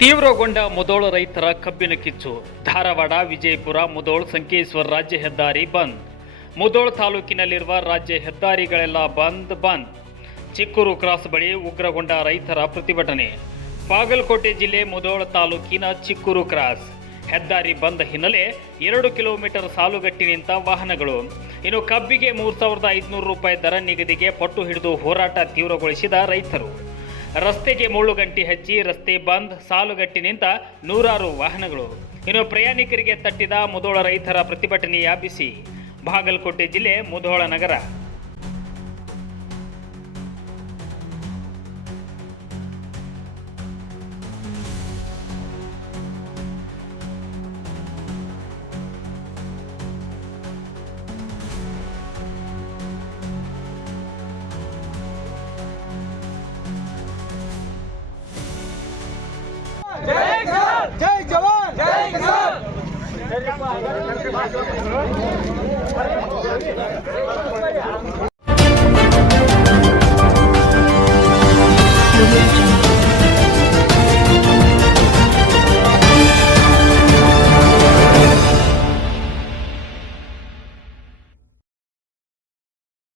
ತೀವ್ರಗೊಂಡ ಮುದೋಳ ರೈತರ ಕಬ್ಬಿನ ಕಿಚ್ಚು. ಧಾರವಾಡ, ವಿಜಯಪುರ ಮುದೋಳ್ ಸಂಕೇಶ್ವರ ರಾಜ್ಯ ಹೆದ್ದಾರಿ ಬಂದ್. ಮುದೋಳ್ ತಾಲೂಕಿನಲ್ಲಿರುವ ರಾಜ್ಯ ಹೆದ್ದಾರಿಗಳೆಲ್ಲ ಬಂದ್ ಬಂದ್. ಚಿಕ್ಕೂರು ಕ್ರಾಸ್ ಬಳಿ ಉಗ್ರಗೊಂಡ ರೈತರ ಪ್ರತಿಭಟನೆ. ಬಾಗಲಕೋಟೆ ಜಿಲ್ಲೆ ಮುದೋಳ ತಾಲೂಕಿನ ಚಿಕ್ಕೂರು ಕ್ರಾಸ್. ಹೆದ್ದಾರಿ ಬಂದ್ ಹಿನ್ನೆಲೆ ಎರಡು ಕಿಲೋಮೀಟರ್ ಸಾಲುಗಟ್ಟಿ ನಿಂತ ವಾಹನಗಳು. ಇನ್ನು ಕಬ್ಬಿಗೆ ಮೂರು ಸಾವಿರದ ಐದುನೂರು ರೂಪಾಯಿ ದರ ನಿಗದಿಗೆ ಪಟ್ಟು ಹಿಡಿದು ಹೋರಾಟ ತೀವ್ರಗೊಳಿಸಿದ ರೈತರು. ರಸ್ತೆಗೆ ಮುಳ್ಳುಗಂಟಿ ಹಚ್ಚಿ ರಸ್ತೆ ಬಂದ್ ಸಾಲುಗಟ್ಟಿ ನಿಂತ ನೂರಾರು ವಾಹನಗಳು. ಇನ್ನು ಪ್ರಯಾಣಿಕರಿಗೆ ತಟ್ಟಿದ ಮುಧೋಳ ರೈತರ ಪ್ರತಿಭಟನೆಯ ಬಿಸಿ. ಬಾಗಲಕೋಟೆ ಜಿಲ್ಲೆ ಮುಧೋಳ ನಗರ. జై కిసాన్! జై జవాన్ జై కిసాన్!